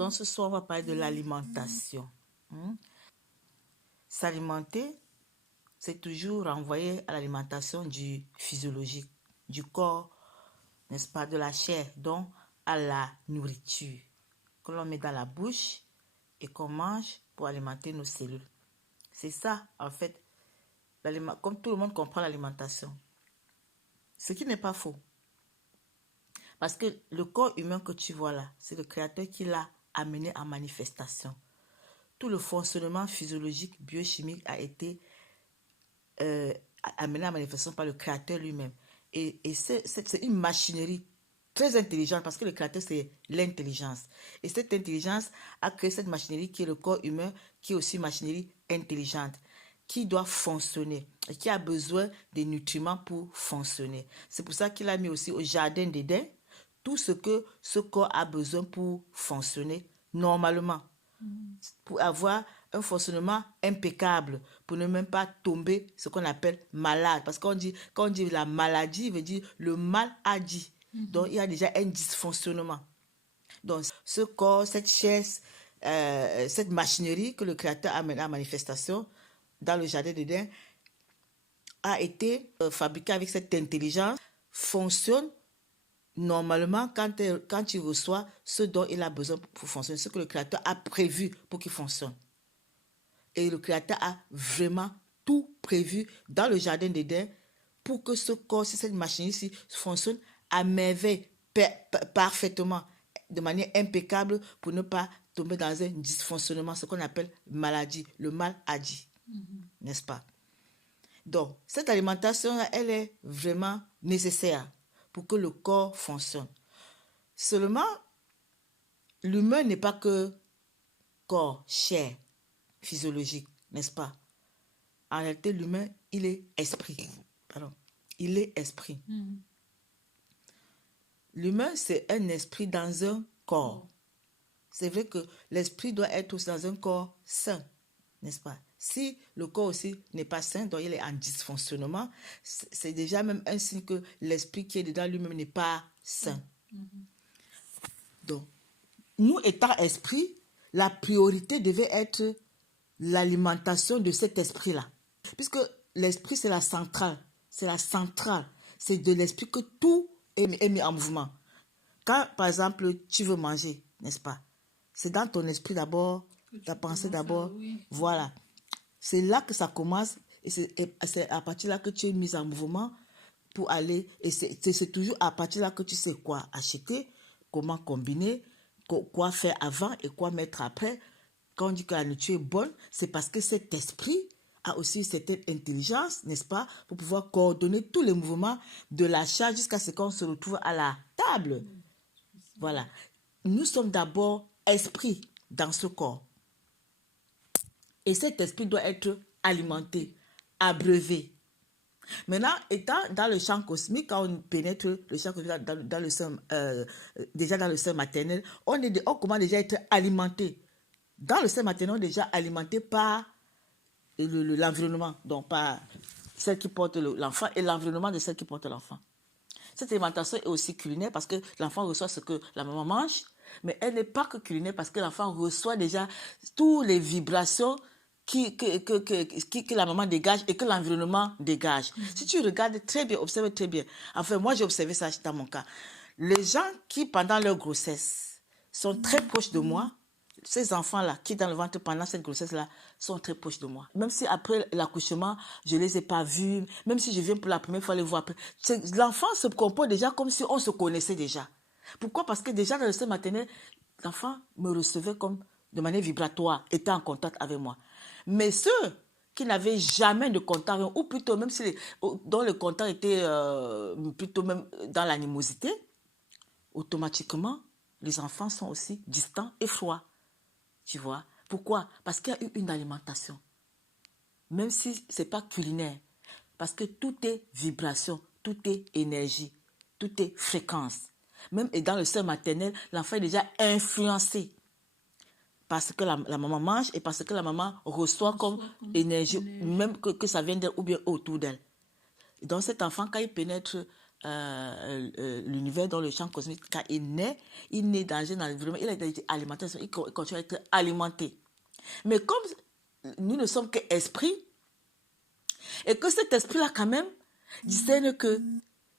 Donc, ce soir, on va parler de l'alimentation. S'alimenter, c'est toujours renvoyer à l'alimentation du physiologique, du corps, n'est-ce pas, de la chair, donc à la nourriture que l'on met dans la bouche et qu'on mange pour alimenter nos cellules. C'est ça, en fait, comme tout le monde comprend l'alimentation. Ce qui n'est pas faux. Parce que le corps humain que tu vois là, c'est le Créateur qui l'a amené en manifestation. Tout le fonctionnement physiologique, biochimique a été amené en manifestation par le Créateur lui-même. Et c'est une machinerie très intelligente parce que le Créateur, c'est l'intelligence. Et cette intelligence a créé cette machinerie qui est le corps humain, qui est aussi une machinerie intelligente, qui doit fonctionner et qui a besoin des nutriments pour fonctionner. C'est pour ça qu'il a mis aussi au jardin d'Éden tout ce que ce corps a besoin pour fonctionner normalement, pour avoir un fonctionnement impeccable, pour ne même pas tomber ce qu'on appelle malade. Parce que quand on dit la maladie, il veut dire le mal a dit. Donc, il y a déjà un dysfonctionnement. Donc, ce corps, cette chair, cette machinerie que le Créateur a mené en manifestation dans le jardin d'Éden a été fabriquée avec cette intelligence, fonctionne normalement quand tu reçois ce dont il a besoin pour fonctionner, ce que le Créateur a prévu pour qu'il fonctionne. Et le Créateur a vraiment tout prévu dans le jardin d'Éden pour que ce corps, cette machine-ci fonctionne à merveille, parfaitement, de manière impeccable pour ne pas tomber dans un dysfonctionnement, ce qu'on appelle maladie. Le mal a dit, n'est-ce pas? Donc, cette alimentation, elle est vraiment nécessaire pour que le corps fonctionne. Seulement, l'humain n'est pas que corps, chair, physiologique, n'est-ce pas? En réalité, l'humain, il est esprit. Pardon. Il est esprit. L'humain, c'est un esprit dans un corps. C'est vrai que l'esprit doit être aussi dans un corps sain, n'est-ce pas? Si le corps aussi n'est pas sain, donc il est en dysfonctionnement, c'est déjà même un signe que l'esprit qui est dedans lui-même n'est pas sain. Donc, nous étant esprit, la priorité devait être l'alimentation de cet esprit-là. Puisque l'esprit, c'est la centrale. C'est la centrale. C'est de l'esprit que tout est mis en mouvement. Quand, par exemple, tu veux manger, n'est-ce pas? C'est dans ton esprit d'abord, ta pensée d'abord. Oui. Voilà. C'est là que ça commence et c'est à partir de là que tu es mis en mouvement pour aller. Et c'est toujours à partir de là que tu sais quoi acheter, comment combiner, quoi faire avant et quoi mettre après. Quand on dit que la nourriture est bonne, c'est parce que cet esprit a aussi cette intelligence, n'est-ce pas, pour pouvoir coordonner tous les mouvements de l'achat jusqu'à ce qu'on se retrouve à la table. Voilà. Nous sommes d'abord esprit dans ce corps. Et cet esprit doit être alimenté, abreuvé. Maintenant, étant dans le champ cosmique, quand on pénètre le champ cosmique dans le sein, déjà dans le sein maternel, on commence déjà à être alimenté. Dans le sein maternel, on est déjà alimenté par l'environnement, donc par celle qui porte l'enfant et l'environnement de celle qui porte l'enfant. Cette alimentation est aussi culinaire parce que l'enfant reçoit ce que la maman mange, mais elle n'est pas que culinaire parce que l'enfant reçoit déjà toutes les vibrations que la maman dégage et que l'environnement dégage. Si tu regardes très bien, observe très bien. Enfin, moi, j'ai observé ça dans mon cas. Les gens qui, pendant leur grossesse, sont très proches de moi, ces enfants-là qui, dans le ventre, pendant cette grossesse-là, sont très proches de moi. Même si après l'accouchement, je ne les ai pas vus, même si je viens pour la première fois les voir, l'enfant se comporte déjà comme si on se connaissait déjà. Pourquoi? Parce que déjà dans le sein maternel, l'enfant me recevait comme de manière vibratoire, était en contact avec moi. Mais ceux qui n'avaient jamais de contact, ou plutôt même si dont le contact était plutôt même dans l'animosité, automatiquement, les enfants sont aussi distants et froids. Tu vois? Pourquoi? Parce qu'il y a eu une alimentation. Même si ce n'est pas culinaire. Parce que tout est vibration, tout est énergie, tout est fréquence. Même et dans le sein maternel, l'enfant est déjà influencé. Parce que la maman mange et parce que la maman reçoit comme énergie, même que ça vient d'elle ou bien autour d'elle. Donc cet enfant, quand il pénètre l'univers, dans le champ cosmique, quand il naît dans un environnement, il a été alimenté, il continue à être alimenté. Mais comme nous ne sommes qu'esprit, et que cet esprit-là, quand même, discerne que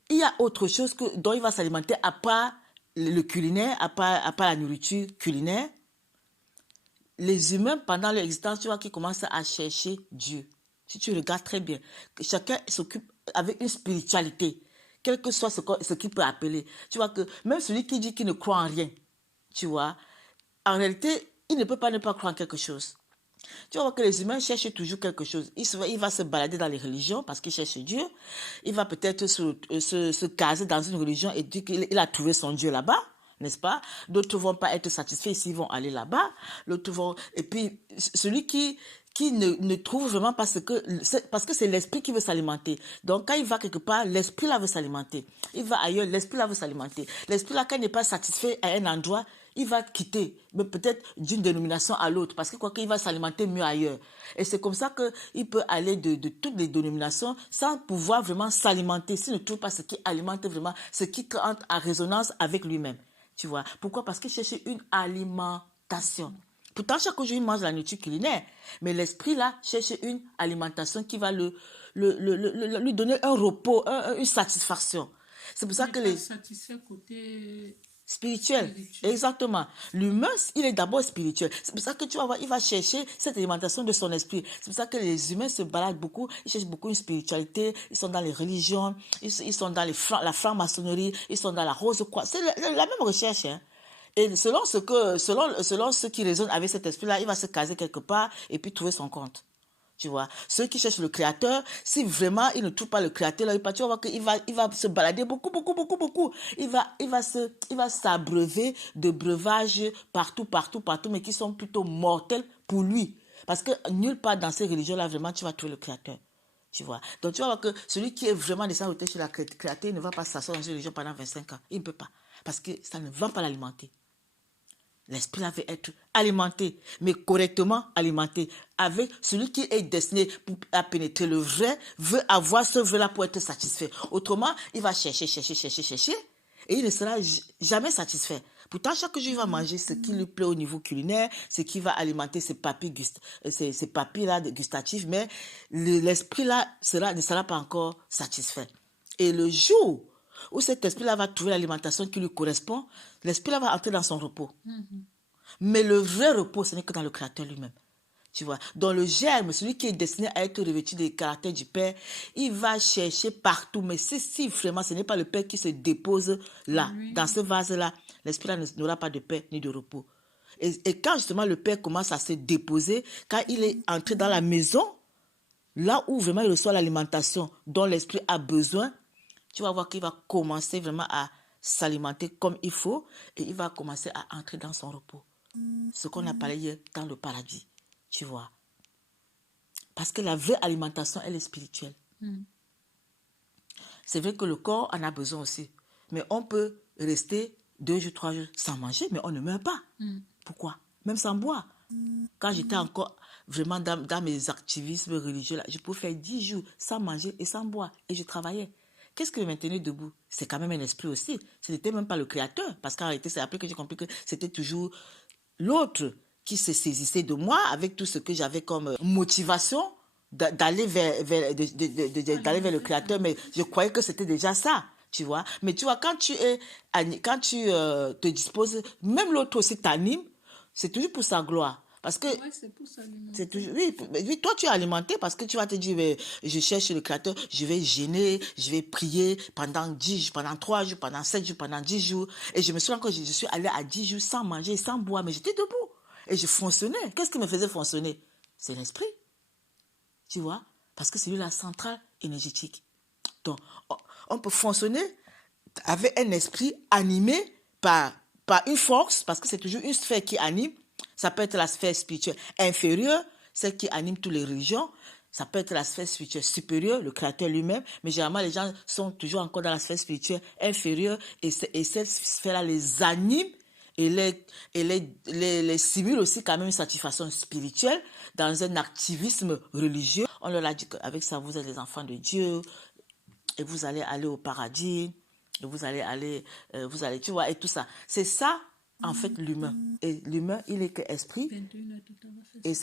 il y a autre chose dont il va s'alimenter à part le culinaire, à part la nourriture culinaire. Les humains, pendant leur existence, tu vois, qui commencent à chercher Dieu. Si tu regardes très bien, que chacun s'occupe avec une spiritualité, quel que soit ce qu'il peut appeler. Tu vois que même celui qui dit qu'il ne croit en rien, tu vois, en réalité, il ne peut pas ne pas croire en quelque chose. Tu vas voir que les humains cherchent toujours quelque chose. Il va se balader dans les religions parce qu'il cherche Dieu. Il va peut-être se caser dans une religion et dire qu'il a trouvé son Dieu là-bas, n'est-ce pas? D'autres ne vont pas être satisfaits s'ils vont aller là-bas. Et puis, celui qui ne trouve vraiment pas parce que c'est l'esprit qui veut s'alimenter. Donc, quand il va quelque part, l'esprit là veut s'alimenter. Il va ailleurs, l'esprit là veut s'alimenter. L'esprit là, quand il n'est pas satisfait à un endroit, il va quitter, mais peut-être d'une dénomination à l'autre, parce que quoi qu'il va s'alimenter mieux ailleurs. Et c'est comme ça qu'il peut aller de toutes les dénominations sans pouvoir vraiment s'alimenter, s'il ne trouve pas ce qui alimente vraiment, ce qui entre en résonance avec lui-même. Tu vois? Pourquoi? Parce qu'il cherche une alimentation. Pourtant, chaque jour, il mange la nourriture culinaire, mais l'esprit là cherche une alimentation qui va lui donner un repos, une satisfaction. C'est pour ça que les... satisfait côté... Spirituel, exactement. L'humain, il est d'abord spirituel. C'est pour ça que tu vas voir, il va chercher cette alimentation de son esprit. C'est pour ça que les humains se baladent beaucoup, ils cherchent beaucoup une spiritualité, ils sont dans les religions, ils sont dans la franc-maçonnerie, ils sont dans la rose quoi. C'est la même recherche, hein. Et selon ce qui résonne avec cet esprit-là, il va se caser quelque part et puis trouver son compte. Tu vois, ceux qui cherchent le créateur, si vraiment il ne trouve pas le créateur, là, tu vas voir qu'il va se balader beaucoup. Il va s'abreuver de breuvages partout, mais qui sont plutôt mortels pour lui. Parce que nulle part dans ces religions-là, vraiment, tu vas trouver le créateur. Tu vois. Donc, tu vas voir que celui qui est vraiment descendu chez la créateur, il ne va pas s'asseoir dans une religion pendant 25 ans. Il ne peut pas. Parce que ça ne va pas l'alimenter. L'esprit veut être alimenté, mais correctement alimenté. Avec celui qui est destiné à pénétrer le vrai, veut avoir ce vrai-là pour être satisfait. Autrement, il va chercher, et il ne sera jamais satisfait. Pourtant, chaque jour, il va manger ce qui lui plaît au niveau culinaire, ce qui va alimenter ses papilles gustatifs, mais l'esprit-là ne sera pas encore satisfait. Et le jour où cet esprit-là va trouver l'alimentation qui lui correspond, l'esprit-là va entrer dans son repos. Mais le vrai repos, ce n'est que dans le Créateur lui-même. Tu vois, dans le germe, celui qui est destiné à être revêtu des caractères du Père, il va chercher partout. Mais si vraiment ce n'est pas le Père qui se dépose là, dans ce vase-là, l'esprit-là n'aura pas de paix ni de repos. Et quand justement le Père commence à se déposer, quand il est entré dans la maison, là où vraiment il reçoit l'alimentation dont l'esprit a besoin, tu vas voir qu'il va commencer vraiment à s'alimenter comme il faut et il va commencer à entrer dans son repos. Ce qu'on a parlé hier dans le paradis, tu vois. Parce que la vraie alimentation, elle est spirituelle. C'est vrai que le corps en a besoin aussi. Mais on peut rester 2 jours, 3 jours sans manger, mais on ne meurt pas. Pourquoi? Même sans boire. Quand j'étais encore vraiment dans mes activismes religieux, là, je pouvais faire 10 jours sans manger et sans boire. Et je travaillais. Qu'est-ce qui me maintenait debout? C'est quand même un esprit aussi. Ce n'était même pas le créateur. Parce qu'en réalité, c'est après que j'ai compris que c'était toujours l'autre qui se saisissait de moi avec tout ce que j'avais comme motivation d'aller vers le créateur. Mais je croyais que c'était déjà ça. Tu vois? Mais tu vois, quand tu te disposes, même l'autre aussi t'anime, c'est toujours pour sa gloire. Parce que c'est pour s'alimenter. Oui, toi tu es alimenté parce que tu vas te dire, mais je cherche le créateur, je vais jeûner, je vais prier pendant 10 jours, pendant 3 jours, pendant 7 jours, pendant 10 jours. Et je me souviens que je suis allée à 10 jours sans manger, sans boire, mais j'étais debout. Et je fonctionnais. Qu'est-ce qui me faisait fonctionner? C'est l'esprit. Tu vois? Parce que c'est lui la centrale énergétique. Donc, on peut fonctionner avec un esprit animé par une force, parce que c'est toujours une sphère qui anime. Ça peut être la sphère spirituelle inférieure, celle qui anime toutes les religions. Ça peut être la sphère spirituelle supérieure, le créateur lui-même. Mais généralement, les gens sont toujours encore dans la sphère spirituelle inférieure. Et cette sphère-là les anime et les simule aussi quand même une satisfaction spirituelle dans un activisme religieux. On leur a dit qu'avec ça, vous êtes les enfants de Dieu. et vous allez aller au paradis, et vous allez, tu vois, et tout ça. C'est ça, en fait, l'humain. Et l'humain, il est que esprit, 21 heures, tout à l'heure, c'est et ça.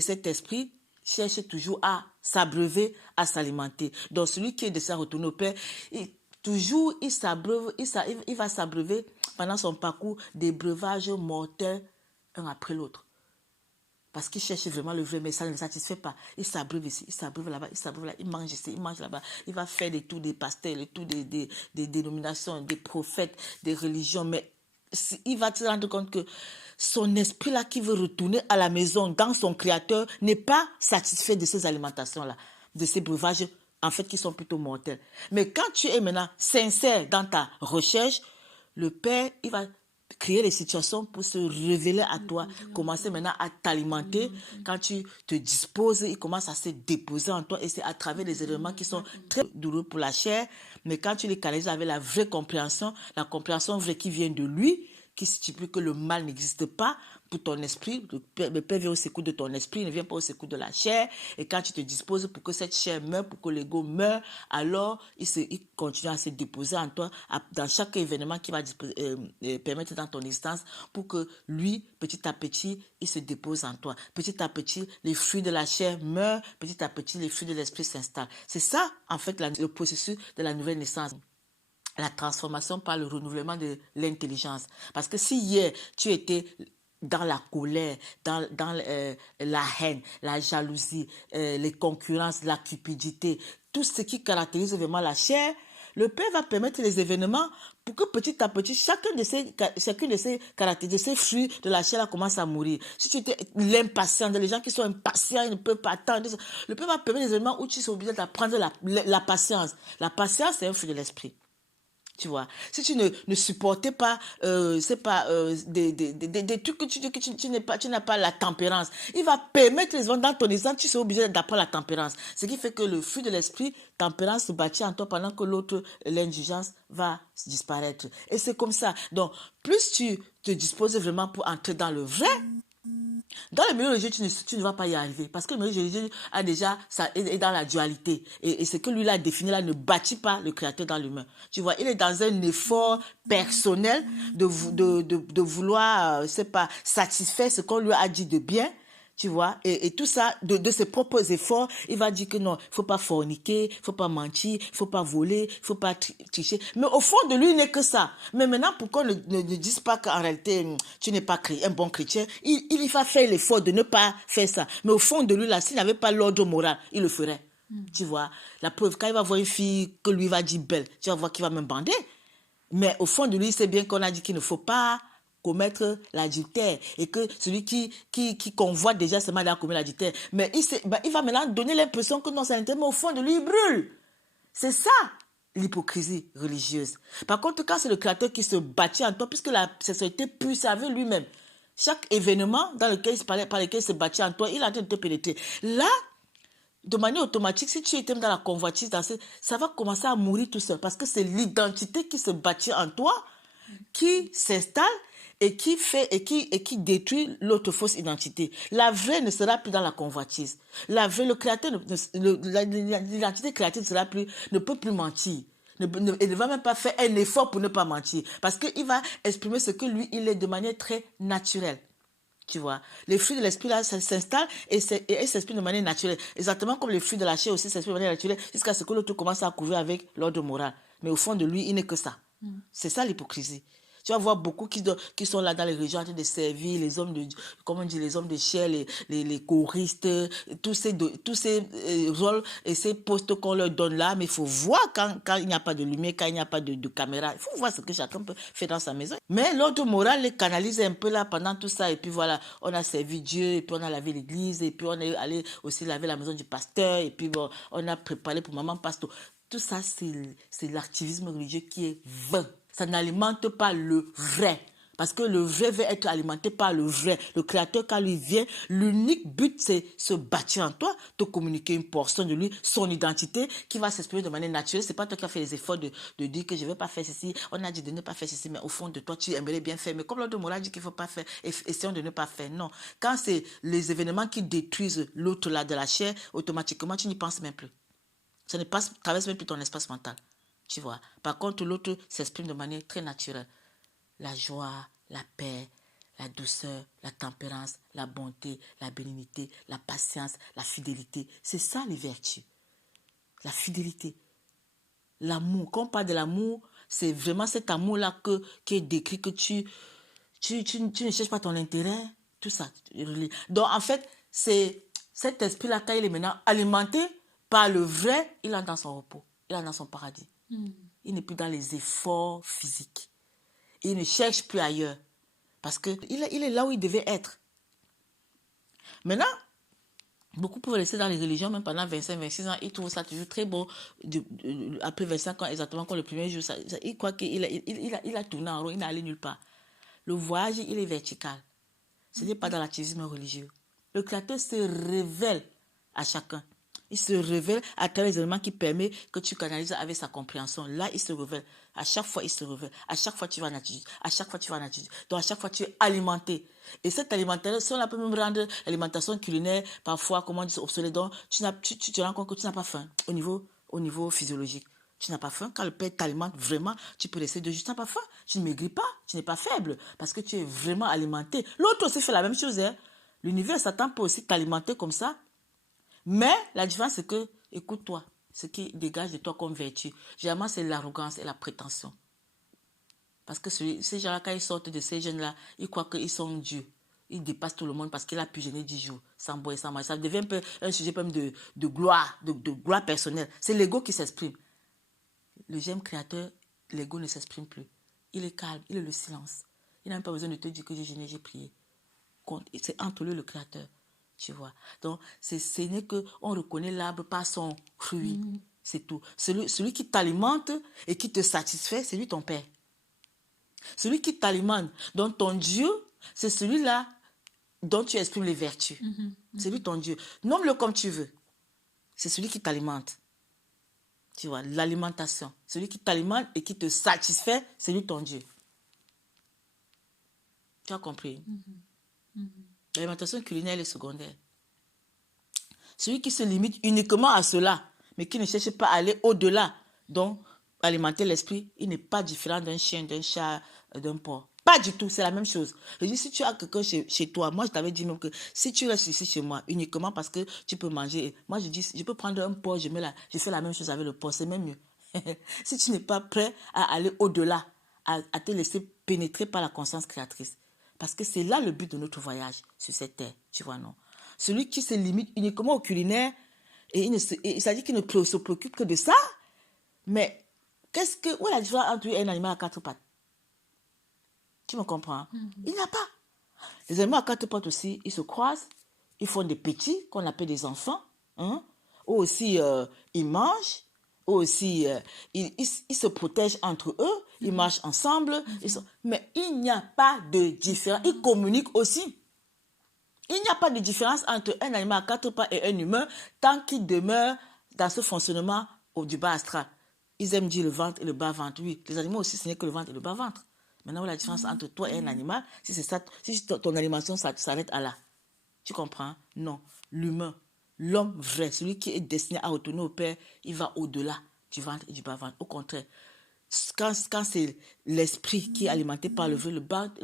cet esprit cherche toujours à s'abreuver, à s'alimenter. Donc, celui qui est de sa retourne au Père, toujours, il va s'abreuver pendant son parcours des breuvages mortels, un après l'autre. Parce qu'il cherche vraiment le vrai, mais ça ne le satisfait pas. Il s'abreuve ici, il s'abreuve là-bas, il s'abreuve là, il mange ici, il mange là-bas. Il va faire des tours des pasteurs, les tours des dénominations, des prophètes, des religions. Mais il va se rendre compte que son esprit là qui veut retourner à la maison, dans son créateur, n'est pas satisfait de ces alimentations-là, de ces breuvages, en fait, qui sont plutôt mortels. Mais quand tu es maintenant sincère dans ta recherche, le Père, il va créer les situations pour se révéler à toi, commencer maintenant à t'alimenter. Quand tu te disposes, il commence à se déposer en toi et c'est à travers les éléments qui sont très douloureux pour la chair, mais quand tu les canalises avec la vraie compréhension, la compréhension vraie qui vient de lui, qui stipule que le mal n'existe pas pour ton esprit. Le Père vient au secours de ton esprit, il ne vient pas au secours de la chair. Et quand tu te disposes pour que cette chair meure, pour que l'ego meure, alors il continue à se déposer en toi dans chaque événement qui va permettre dans ton existence pour que lui, petit à petit, il se dépose en toi. Petit à petit, les fruits de la chair meurent, petit à petit, les fruits de l'esprit s'installent. C'est ça, en fait, le processus de la nouvelle naissance. La transformation par le renouvellement de l'intelligence. Parce que si hier, tu étais dans la colère, dans la haine, la jalousie, les concurrences, la cupidité, tout ce qui caractérise vraiment la chair, le Père va permettre les événements pour que petit à petit, chacune de ces caractéristiques, de ces fruits de la chair commence à mourir. Si tu étais l'impatient, les gens qui sont impatients, ils ne peuvent pas attendre, le Père va permettre des événements où tu es obligé d'apprendre la patience. La patience, c'est un fruit de l'esprit. Tu vois, si tu ne supportais pas, c'est pas des trucs que tu n'as pas la tempérance, il va permettre les gens dans ton exemple, tu seras obligé d'apprendre la tempérance. Ce qui fait que le fruit de l'esprit, tempérance, se bâtit en toi pendant que l'autre, l'indulgence, va disparaître. Et c'est comme ça. Donc, plus tu te disposes vraiment pour entrer dans le vrai, dans le milieu religieux, tu ne vas pas y arriver. Parce que le milieu religieux a déjà, ça est dans la dualité. Et ce que lui a défini là ne bâtit pas le créateur dans l'humain. Tu vois, il est dans un effort personnel de vouloir, c'est pas, satisfaire ce qu'on lui a dit de bien. Tu vois, et tout ça, de ses propres efforts, il va dire que non, il faut pas forniquer, il faut pas mentir, il faut pas voler, il faut pas tricher. Mais au fond de lui, il n'est que ça. Mais maintenant, pourquoi ne disent pas qu'en réalité, tu n'es pas un bon chrétien? Il va faire l'effort de ne pas faire ça. Mais au fond de lui, là, s'il n'avait pas l'ordre moral, il le ferait. Tu vois, la preuve, quand il va voir une fille que lui va dire belle, tu vas voir qu'il va même bander. Mais au fond de lui, c'est bien qu'on a dit qu'il ne faut pas commettre l'adultère et que celui qui convoite déjà ce mal à commettre l'adultère. Mais il va maintenant donner l'impression que non, c'est l'intérêt, mais au fond de lui, il brûle. C'est ça, l'hypocrisie religieuse. Par contre, quand c'est le Créateur qui se bâtit en toi, puisque la sexualité pure, c'est avec lui-même. Chaque événement par lequel il se bâtit en toi, il a en train de te pénétrer. Là, de manière automatique, si tu étais dans la convoitise, ça va commencer à mourir tout seul parce que c'est l'identité qui se bâtit en toi qui s'installe et qui détruit l'autre fausse identité. La vraie ne sera plus dans la convoitise. La vraie, le créateur, l'identité créative ne peut plus mentir. Il ne va même pas faire un effort pour ne pas mentir. Parce qu'il va exprimer ce que lui, il est de manière très naturelle. Tu vois, les fruits de l'esprit là s'installent et s'expriment de manière naturelle. Exactement comme les fruits de la chair aussi s'expriment de manière naturelle jusqu'à ce que l'autre commence à couvrir avec l'ordre moral. Mais au fond de lui, il n'est que ça. C'est ça l'hypocrisie. Tu vas voir beaucoup qui sont là dans les régions en train de servir, les hommes de, comment on dit, les hommes de chair, les choristes, tous ces rôles et ces postes qu'on leur donne là. Mais il faut voir quand il n'y a pas de lumière, quand il n'y a pas de caméra. Il faut voir ce que chacun peut faire dans sa maison. Mais l'ordre moral les canalise un peu là pendant tout ça. Et puis voilà, on a servi Dieu, et puis on a lavé l'église, et puis on est allé aussi laver la maison du pasteur, et puis bon, on a préparé pour maman pasteur. Tout ça, c'est l'activisme religieux qui est vain. Ça n'alimente pas le vrai. Parce que le vrai va être alimenté par le vrai. Le Créateur, quand lui vient, l'unique but, c'est se bâtir en toi, te communiquer une portion de lui, son identité, qui va s'exprimer de manière naturelle. C'est pas toi qui as fait les efforts de dire que je ne vais pas faire ceci. On a dit de ne pas faire ceci, mais au fond de toi, tu aimerais bien faire. Mais comme l'ordre moral dit qu'il ne faut pas faire, essayons de ne pas faire. Non. Quand c'est les événements qui détruisent l'autre là de la chair, automatiquement, tu n'y penses même plus. Ça ne traverse même plus ton espace mental. Tu vois. Par contre, l'autre s'exprime de manière très naturelle. La joie, la paix, la douceur, la tempérance, la bonté, la bénignité, la patience, la fidélité. C'est ça les vertus. La fidélité. L'amour. Quand on parle de l'amour, c'est vraiment cet amour-là qui est décrit, que tu ne cherches pas ton intérêt. Tout ça. Donc, en fait, c'est cet esprit-là, quand il est maintenant alimenté par le vrai, il entre dans son repos. Il entre dans son paradis. Il n'est plus dans les efforts physiques. Il ne cherche plus ailleurs. Parce qu'il est là où il devait être. Maintenant, beaucoup peuvent rester dans les religions, même pendant 25, 26 ans. Ils trouvent ça toujours très beau. Après 25 ans, exactement comme le premier jour, ils croient qu'il a tourné en rond, il n'est allé nulle part. Le voyage, il est vertical. Ce n'est pas dans l'activisme religieux. Le Créateur se révèle à chacun. Il se révèle à travers les éléments qui permettent que tu canalises avec sa compréhension. Là, il se révèle. À chaque fois, il se révèle. À chaque fois, tu vas en attitude. À chaque fois, tu vas en attitude. Donc, à chaque fois, tu es alimenté. Et cette alimentation, on peut même rendre l'alimentation culinaire, parfois, comment on dit, obsolète. Donc, tu te rends compte que tu n'as pas faim au niveau physiologique. Tu n'as pas faim. Quand le Père t'alimente vraiment, tu peux laisser de juste. Tu n'as pas faim. Tu ne maigris pas. Tu n'es pas faible. Parce que tu es vraiment alimenté. L'autre aussi fait la même chose. Hein. L'univers, Satan peut aussi t'alimenter comme ça. Mais la différence, c'est que, écoute-toi, ce qui dégage de toi comme vertu, généralement, c'est l'arrogance et la prétention. Parce que ces gens-là, quand ils sortent de ces jeunes-là, ils croient qu'ils sont Dieu. Ils dépassent tout le monde parce qu'il a pu gêner 10 jours, sans boire et sans manger. Ça devient un peu un sujet même de gloire, de gloire personnelle. C'est l'ego qui s'exprime. Le j'aime créateur, l'ego ne s'exprime plus. Il est calme, il est le silence. Il n'a même pas besoin de te dire que j'ai gêné, j'ai prié. C'est entre lui le créateur. Tu vois. Donc, ce n'est qu'on reconnaît l'arbre par son fruit. C'est tout. Celui qui t'alimente et qui te satisfait, c'est lui ton Père. Celui qui t'alimente, donc ton Dieu, c'est celui-là dont tu exprimes les vertus. C'est lui ton Dieu. Nomme-le comme tu veux. C'est celui qui t'alimente. Tu vois, l'alimentation. Celui qui t'alimente et qui te satisfait, c'est lui ton Dieu. Tu as compris? L'alimentation culinaire est secondaire. Celui qui se limite uniquement à cela, mais qui ne cherche pas à aller au-delà, donc alimenter l'esprit, il n'est pas différent d'un chien, d'un chat, d'un porc. Pas du tout, c'est la même chose. Je dis, si tu as quelqu'un chez toi, moi je t'avais dit même que si tu restes ici chez moi, uniquement parce que tu peux manger, moi je dis, je peux prendre un porc, je fais la même chose avec le porc, c'est même mieux. Si tu n'es pas prêt à aller au-delà, à te laisser pénétrer par la conscience créatrice. Parce que c'est là le but de notre voyage sur cette terre, tu vois, non? Celui qui se limite uniquement au culinaire, et il s'agit qu'il ne se préoccupe que de ça, mais où est la différence entre un animal à quatre pattes? Tu me comprends? Il n'y a pas. Les animaux à quatre pattes aussi, ils se croisent, ils font des petits, qu'on appelle des enfants, hein? Ou aussi, ils mangent, ou aussi, ils se protègent entre eux, ils marchent ensemble, mais il n'y a pas de différence. Ils communiquent aussi. Il n'y a pas de différence entre un animal à quatre pattes et un humain tant qu'il demeure dans ce fonctionnement du bas astral. Ils aiment dire le ventre et le bas ventre. Oui, les animaux aussi, ce n'est que le ventre et le bas ventre. Maintenant, où est la différence entre toi et un animal, si c'est ça, si ton alimentation s'arrête à là. Tu comprends? Non. L'humain, l'homme vrai, celui qui est destiné à retourner au Père, il va au-delà du ventre et du bas ventre. Au contraire, quand c'est l'esprit qui est alimenté par le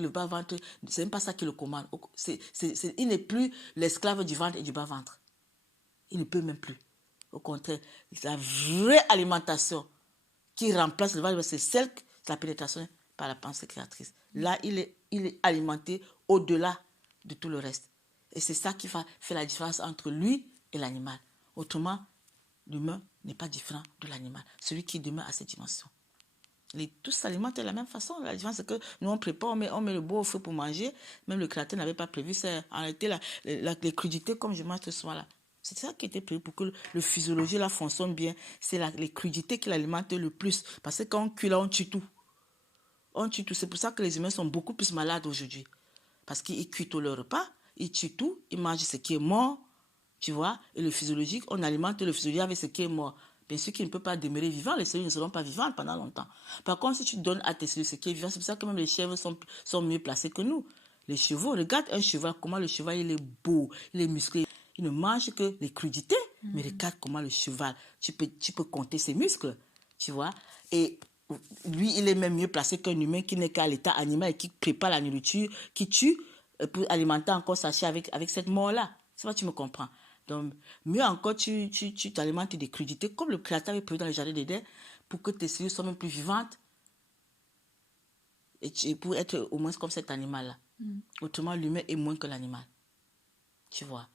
bas ventre, c'est même pas ça qui le commande. Il n'est plus l'esclave du ventre et du bas ventre. Il ne peut même plus. Au contraire, la vraie alimentation qui remplace le ventre, c'est celle de la pénétration par la pensée créatrice. Là, il est alimenté au-delà de tout le reste. Et c'est ça qui fait la différence entre lui et l'animal. Autrement, l'humain n'est pas différent de l'animal. Celui qui demeure à cette dimension. Tous s'alimentent de la même façon. La différence, c'est que nous, on prépare, on met le beau au feu pour manger. Même le Créateur n'avait pas prévu ça. En réalité, les crudités, comme je mange ce soir-là, c'est ça qui était prévu pour que le physiologie là fonctionne bien. C'est les crudités qui l'alimentent le plus. Parce que quand on cuit là, on tue tout. On tue tout. C'est pour ça que les humains sont beaucoup plus malades aujourd'hui. Parce qu'ils cuisent tout leur repas, ils tuent tout, ils mangent ce qui est mort, tu vois. Et le physiologique, on alimente le physiologique avec ce qui est mort. Bien sûr qu'il ne peut pas demeurer vivant, les cellules ne seront pas vivantes pendant longtemps. Par contre, si tu donnes à tes cellules ce qui est vivant, c'est pour ça que même les chèvres sont mieux placés que nous. Les chevaux, regarde un cheval, comment le cheval il est beau, il est musclé. Il ne mange que les crudités. Mais regarde comment le cheval, tu peux compter ses muscles, tu vois. Et lui, il est même mieux placé qu'un humain qui n'est qu'à l'état animal et qui prépare la nourriture, qui tue pour alimenter encore sa chair avec cette mort-là. C'est vrai, tu me comprends. Donc, mieux encore, tu t'alimentes des crudités, comme le Créateur avait prévu dans le jardin d'Éden, pour que tes cellules soient même plus vivantes et pour être au moins comme cet animal-là. Autrement, l'humain est moins que l'animal. Tu vois.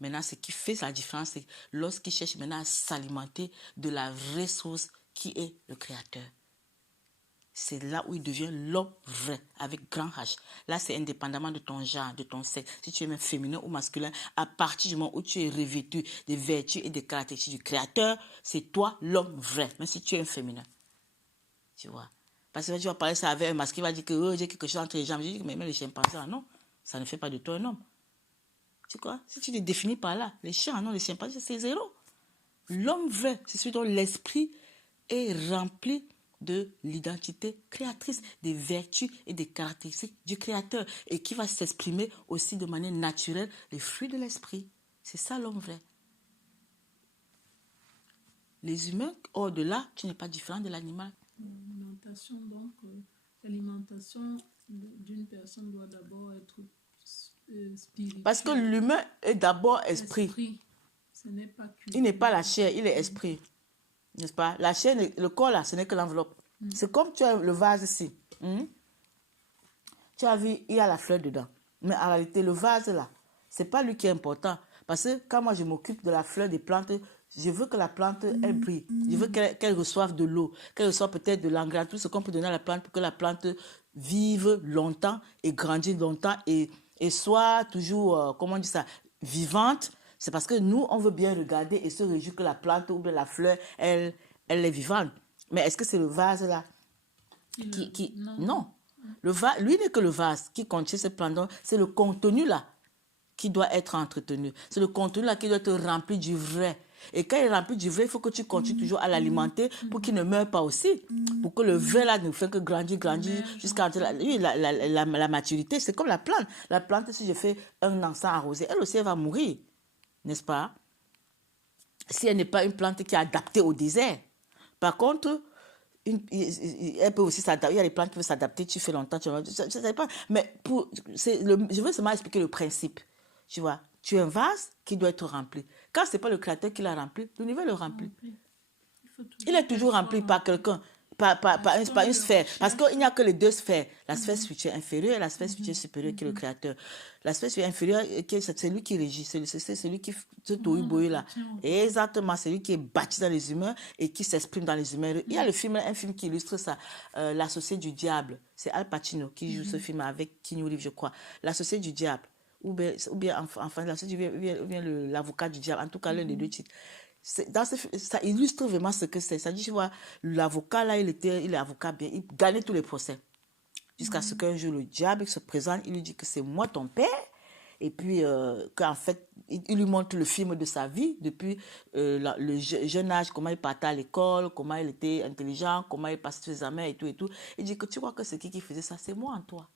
Maintenant, ce qui fait la différence, c'est lorsqu'il cherche maintenant à s'alimenter de la vraie source qui est le Créateur. C'est là où il devient l'homme vrai, avec grand H. Là, c'est indépendamment de ton genre, de ton sexe. Si tu es même féminin ou masculin, à partir du moment où tu es revêtu des vertus et des caractéristiques du Créateur, c'est toi l'homme vrai, même si tu es un féminin. Tu vois. Parce que tu vas parler ça avec un masculin, il va dire que j'ai quelque chose entre les jambes. Je dis, mais même les chimpanzés, non, ça ne fait pas de toi un homme. Tu vois, si tu les définis par là, les chiens, non, les chimpanzés, c'est zéro. L'homme vrai, c'est celui dont l'esprit est rempli de l'identité créatrice, des vertus et des caractéristiques du Créateur et qui va s'exprimer aussi de manière naturelle, les fruits de l'esprit. C'est ça l'homme vrai. Les humains, au-delà, tu n'es pas différent de l'animal. L'alimentation, donc, l'alimentation d'une personne doit d'abord être spirituelle. Parce que l'humain est d'abord esprit. Ce n'est pas il n'est pas la chair, il est esprit. N'est-ce pas? La chair, le corps là, ce n'est que l'enveloppe. C'est comme tu as le vase ici. Tu as vu, il y a la fleur dedans. Mais en réalité, le vase là, c'est pas lui qui est important. Parce que quand moi je m'occupe de la fleur des plantes, je veux que la plante, elle brille. Je veux qu'elle reçoive de l'eau, qu'elle reçoive peut-être de l'engrais, tout ce qu'on peut donner à la plante pour que la plante vive longtemps et grandisse longtemps et soit toujours, comment on dit ça, vivante. C'est parce que nous, on veut bien regarder et se réjouir que la plante ou bien la fleur, elle est vivante. Mais est-ce que c'est le vase là qui... Non. Lui n'est que le vase qui contient cette plante. C'est le contenu là qui doit être entretenu. C'est le contenu là qui doit être rempli du vrai. Et quand il est rempli du vrai, il faut que tu continues toujours à l'alimenter pour qu'il ne meure pas aussi. Pour que le vrai là ne fait que grandir jusqu'à la maturité. C'est comme la plante. La plante, si je fais un encens arrosé, elle aussi elle va mourir. N'est-ce pas? Si elle n'est pas une plante qui est adaptée au désert. Par contre, elle peut aussi s'adapter. Il y a des plantes qui peuvent s'adapter, tu fais longtemps, ça dépend. Mais je veux seulement expliquer le principe. Tu vois, tu as un vase qui doit être rempli. Quand ce n'est pas le Créateur qui l'a rempli, l'univers le remplit. Il est toujours rempli par quelqu'un, par une sphère. Parce qu'il n'y a que les deux sphères. La sphère spirituelle inférieure et la sphère spirituelle supérieure qui est le Créateur. La sphère spirituelle inférieure, c'est lui qui régit. C'est celui qui se tohu là. Exactement, c'est lui qui est bâti dans les humains et qui s'exprime dans les humains. Il y a un film qui illustre ça, L'Associé du Diable. C'est Al Pacino qui joue ce film avec Keanu Reeves, je crois. L'Associé du Diable. Ou bien enfin, l'avocat du diable. En tout cas, l'un des deux titres. Ça illustre vraiment ce que c'est. Ça dit, tu vois, l'avocat là, il est avocat bien, il gagnait tous les procès. Jusqu'à ce qu'un jour, le diable se présente, il lui dit que c'est moi ton père. Et puis, qu'en fait, il lui montre le film de sa vie, depuis le jeune âge, comment il partait à l'école, comment il était intelligent, comment il passait ses examens et tout et tout. Il dit que tu vois que c'est qui faisait ça, c'est moi en toi.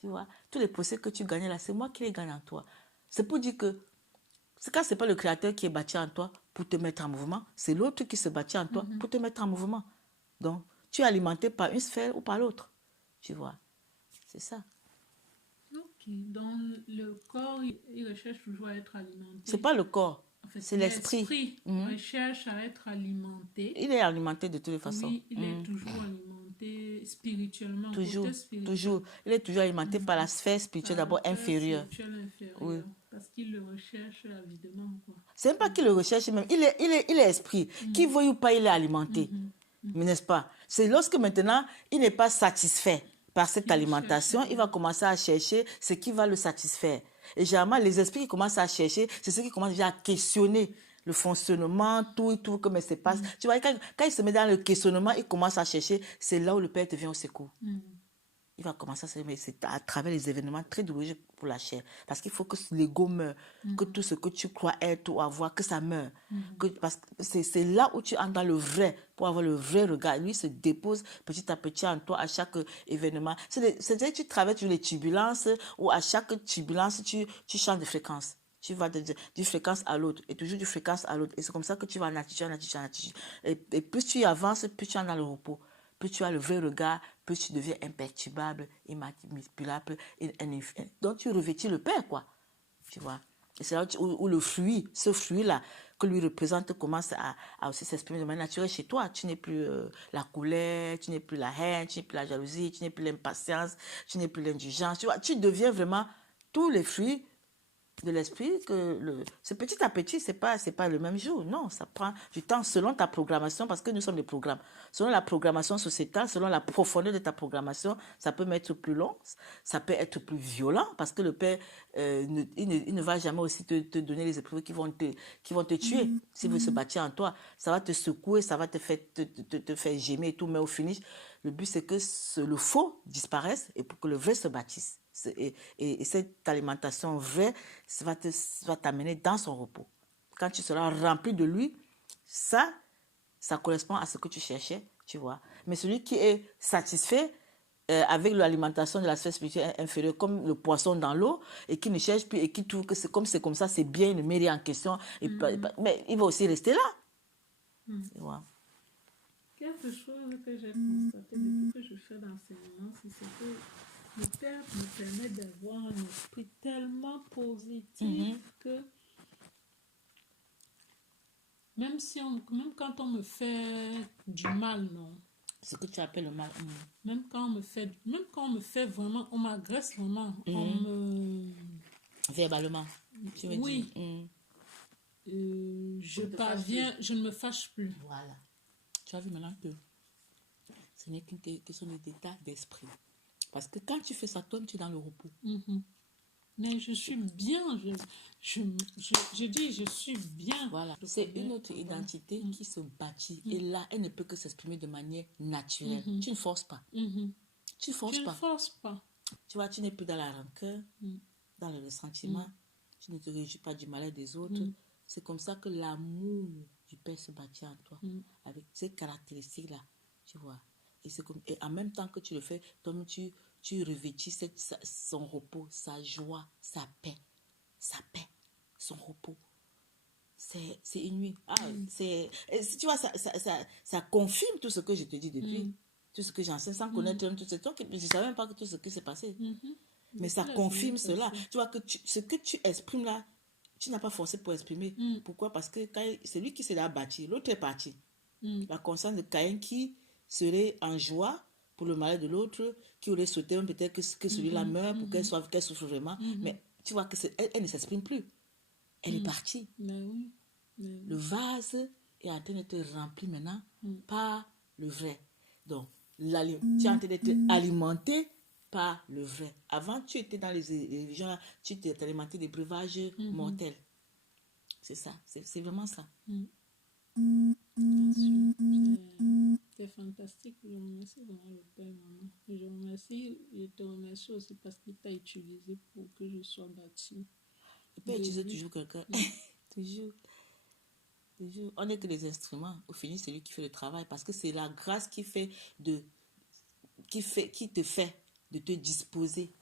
Tu vois, tous les procès que tu gagnais là, c'est moi qui les gagne en toi. C'est pour dire que quand ce n'est pas le Créateur qui est bâti en toi pour te mettre en mouvement, c'est l'autre qui se bâtit en toi pour te mettre en mouvement. Donc, tu es alimenté par une sphère ou par l'autre. Tu vois, c'est ça. Ok, donc le corps, il recherche toujours à être alimenté. C'est pas le corps, en fait, c'est l'esprit. Recherche à être alimenté. Il est alimenté de toutes les façons. Oui, il est toujours alimenté spirituellement. Toujours. Il est toujours alimenté par la sphère spirituelle d'abord inférieure. Oui. Parce qu'il le recherche avidement. C'est même pas qu'il le recherche même. Il est esprit. Qui veut ou pas, il est alimenté. Mais n'est-ce pas? C'est lorsque maintenant, il n'est pas satisfait par cette alimentation, il va commencer à chercher ce qui va le satisfaire. Et généralement, les esprits qui commencent à chercher, c'est ceux qui commencent déjà à questionner le fonctionnement, tout, comment ça se passe. Tu vois, quand il se met dans le questionnement, il commence à chercher, c'est là où le Père te vient au secours. Il va commencer à se dire, mais c'est à travers les événements très douloureux pour la chair. Parce qu'il faut que l'ego meure, que tout ce que tu crois être ou avoir, que ça meure. Parce que c'est là où tu entres dans le vrai, pour avoir le vrai regard. Lui se dépose petit à petit en toi à chaque événement. C'est-à-dire que tu traverses les turbulences, ou à chaque turbulence, tu changes de fréquence. Tu vas d'une fréquence à l'autre et toujours d'une fréquence à l'autre. Et c'est comme ça que tu vas en attitude, en attitude, en attitude. Et plus tu avances, plus tu es dans le repos. Plus tu as le vrai regard, plus tu deviens imperturbable, immanipulable. Donc tu revêtis le Père, quoi. Tu vois. Et c'est là où le fruit, ce fruit-là, que lui représente, commence à aussi s'exprimer de manière naturelle chez toi. Tu n'es plus la colère, tu n'es plus la haine, tu n'es plus la jalousie, tu n'es plus l'impatience, tu n'es plus l'indulgence. Tu vois, tu deviens vraiment tous les fruits de l'esprit c'est petit à petit, c'est pas le même jour. Non, ça prend du temps selon ta programmation parce que nous sommes des programmes. Selon la programmation sociétale, selon la profondeur de ta programmation, ça peut être plus long, ça peut être plus violent parce que le Père, il ne va jamais aussi te donner les épreuves qui vont te tuer. S'il veut se bâtir en toi, ça va te secouer, ça va te faire gémir et tout, mais au finish, le but c'est que le faux disparaisse et pour que le vrai se bâtisse. Et cette alimentation vraie va t'amener dans son repos. Quand tu seras rempli de lui, ça correspond à ce que tu cherchais, tu vois. Mais celui qui est satisfait avec l'alimentation de la sphère spirituelle inférieure, comme le poisson dans l'eau, et qui ne cherche plus, et qui trouve que c'est comme ça, c'est bien, il ne met rien en question, mais il va aussi rester là. Tu vois. Quelque chose que j'ai constaté depuis que je fais l'enseignement, c'est que le Père me permet d'avoir un esprit tellement positif que même quand on me fait du mal, non. Ce que tu appelles le mal. Même quand on me fait vraiment, on m'agresse vraiment, on me... Verbalement, tu veux oui. dire. Je parviens, je ne me fâche plus. Voilà. Tu as vu maintenant que ce n'est qu'une question d'état d'esprit. Parce que quand tu fais ça, toi, tu es dans le repos. Mais je suis bien. Je dis, je suis bien. Voilà. C'est une autre identité qui se bâtit. Et là, elle ne peut que s'exprimer de manière naturelle. Tu ne forces pas. Tu ne forces pas. Je ne force pas. Tu vois, tu n'es plus dans la rancœur, dans le ressentiment. Tu ne te réjouis pas du malheur des autres. C'est comme ça que l'amour du Père se bâtit en toi. Avec ces caractéristiques-là, tu vois. Et en même temps que tu le fais, toi-même, tu revêtis son repos, sa joie, sa paix, son repos. C'est inouï. Tu vois, ça confirme tout ce que je te dis depuis. Tout ce que j'enseigne sans connaître tout ce truc. Je ne savais même pas que tout ce qui s'est passé. Mais ça confirme cela. Tu vois que ce que tu exprimes là, tu n'as pas forcé pour exprimer. Pourquoi? Parce que c'est lui qui s'est là bâti. L'autre est parti. La conscience de Caïn qui serait en joie pour le malheur de l'autre, qui aurait souhaité peut-être que celui-là meure pour qu'elle souffre vraiment. Mais tu vois que elle ne s'exprime plus. Elle est partie. Mais oui. Le vase est en train d'être rempli maintenant par le vrai. Donc, tu es en train d'être alimenté par le vrai. Avant, tu étais dans les religions, tu t'es alimenté des breuvages mortels. C'est ça, c'est vraiment ça. C'est fantastique. Je remercie vraiment le Père, maman. Je te remercie aussi parce qu'il t'a utilisé pour que je sois bâtie. Il peut utiliser toujours quelqu'un. Toujours. On n'est que des instruments. Au final, c'est lui qui fait le travail parce que c'est la grâce qui te fait de te disposer,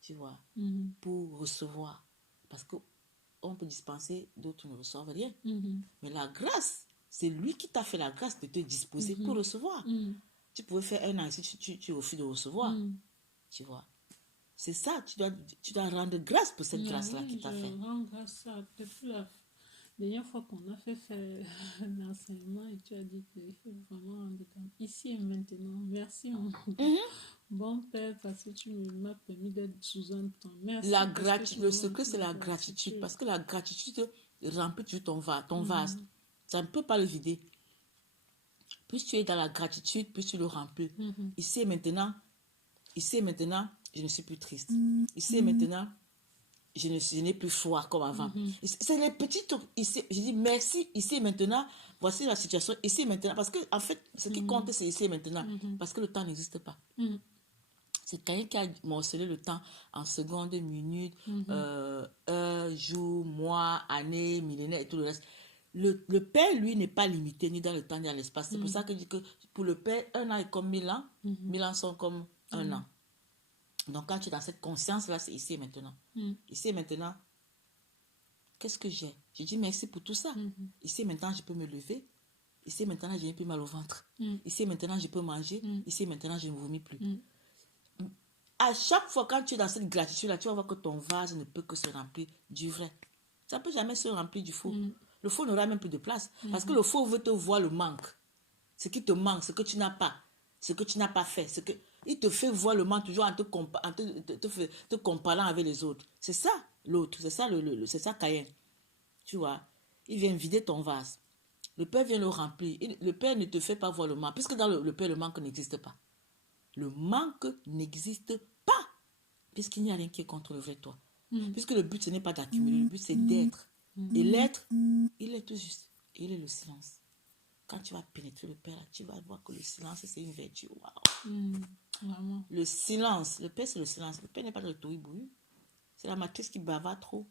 tu vois, pour recevoir. Parce qu'on peut dispenser, d'autres ne reçoivent rien. Mais la grâce, c'est lui qui t'a fait la grâce de te disposer pour recevoir. Tu pouvais faire un an si tu refuses de recevoir. Tu vois. C'est ça, tu dois rendre grâce pour cette grâce-là qui t'a fait. Je rends grâce à depuis la dernière fois qu'on a fait l'enseignement et tu as dit qu'il faut vraiment rendre grâce. Ici et maintenant, merci mon bon Père parce que tu m'as permis d'être sous un temps. Merci. Le secret, c'est la gratitude. Parce que la gratitude remplit toujours ton vase. Ça ne peut pas le vider. Plus tu es dans la gratitude, plus tu le remplis. Ici et maintenant, je ne suis plus triste. Ici et maintenant, je n'ai plus froid comme avant. C'est les petits trucs. Ici, je dis merci, ici et maintenant. Voici la situation, ici et maintenant. Parce que, en fait, ce qui compte, c'est ici et maintenant. Parce que le temps n'existe pas. C'est quelqu'un qui a morcelé le temps en secondes, minutes, heures, jours, mois, années, millénaires et tout le reste. Le Père, lui, n'est pas limité ni dans le temps ni dans l'espace. C'est pour ça que je dis que pour le Père, un an est comme 1000 ans. 1000 ans sont comme un an. Donc, quand tu es dans cette conscience-là, c'est ici et maintenant. Ici et maintenant, qu'est-ce que j'ai? Je dis merci pour tout ça. Ici, maintenant, je peux me lever. Ici, maintenant, j'ai un peu mal au ventre. Ici, maintenant, je peux manger. Ici, maintenant, je ne vomis plus. À chaque fois, quand tu es dans cette gratitude-là, tu vas voir que ton vase ne peut que se remplir du vrai. Ça ne peut jamais se remplir du faux. Le faux n'aura même plus de place. Parce que le faux veut te voir le manque. Ce qui te manque, ce que tu n'as pas. Ce que tu n'as pas fait. Il te fait voir le manque toujours en te comparant avec les autres. C'est ça, l'autre. C'est ça, c'est ça, Caïn. Tu vois, il vient vider ton vase. Le Père vient le remplir. Le Père ne te fait pas voir le manque. Puisque dans le Père, le manque n'existe pas. Le manque n'existe pas. Puisqu'il n'y a rien qui est contre le vrai toi. Puisque le but, ce n'est pas d'accumuler. Le but, c'est d'être. Et l'être, il est tout juste. Il est le silence. Quand tu vas pénétrer le Père, tu vas voir que le silence, c'est une vertu. Waouh. Vraiment. Le silence. Le Père, c'est le silence. Le Père n'est pas dans le tohu-bohu. C'est la matrice qui bavarde trop.